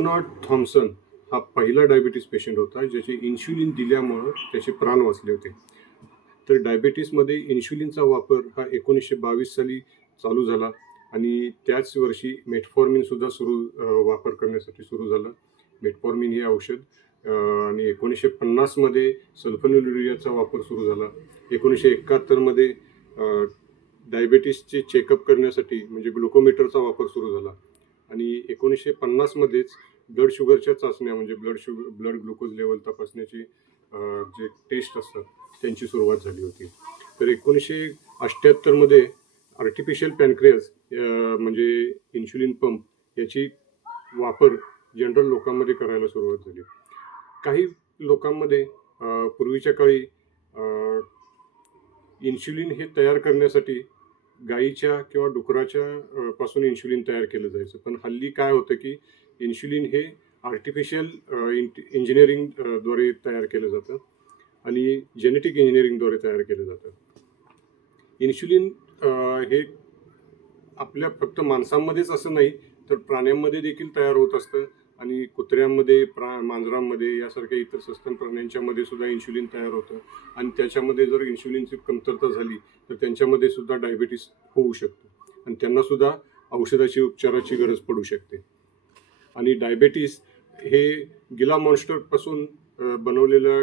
Lennard Thompson हा पहिला diabetes patient होता ज्याचे इन्शुलिन दिल्यामुळं त्याचे प्राण वाचले होते. तर डायबिटीसमध्ये इन्शुलिनचा वापर हा 1922 साली चालू झाला आणि त्याच वर्षी मेटफॉर्मिनसुद्धा वापर करण्यासाठी सुरू झालं. मेटफॉर्मिन हे औषध आणि 1950मध्ये सल्फोनिलुरियाचा वापर सुरू झाला. 1971मध्ये डायबिटीसचे चेकअप करण्यासाठी म्हणजे ग्लुकोमीटरचा वापर सुरू झाला आणि 1950मध्येच ब्लड शुगरच्या चाचण्या म्हणजे ब्लड ग्लुकोज लेवल तपासण्याची जे टेस्ट असतात त्यांची सुरुवात झाली होती. तर 1978मध्ये आर्टिफिशियल पॅनक्रियास म्हणजे इन्शुलिन पंप याची वापर जनरल लोकांमध्ये करायला सुरुवात झाली. काही लोकांमध्ये पूर्वीच्या काळी इन्शुलिन हे तयार करण्यासाठी गाईच्या किंवा डुकराच्या पासून इन्शुलिन तयार केलं जायचं. पण हल्ली काय होतं की इन्शुलिन हे आर्टिफिशियल इंजिनिअरिंग द्वारे तयार केलं जातं आणि जेनेटिक इंजिनिअरिंगद्वारे तयार केलं जातं. इन्शुलिन हे आपल्या फक्त माणसांमध्येच असं नाही तर प्राण्यांमध्ये देखील तयार होत असतं आणि कुत्र्यांमध्ये, मांजरांमध्ये यासारख्या इतर सस्तन प्राण्यांच्यामध्ये सुद्धा इन्शुलिन तयार होतं आणि त्याच्यामध्ये जर इन्शुलिनची कमतरता झाली तर त्यांच्यामध्ये सुद्धा डायबिटीस होऊ शकतो आणि त्यांना सुद्धा औषधाची उपचाराची गरज पडू शकते. आणि डायबिटीस हे गिला मॉन्स्टरपासून बनवलेल्या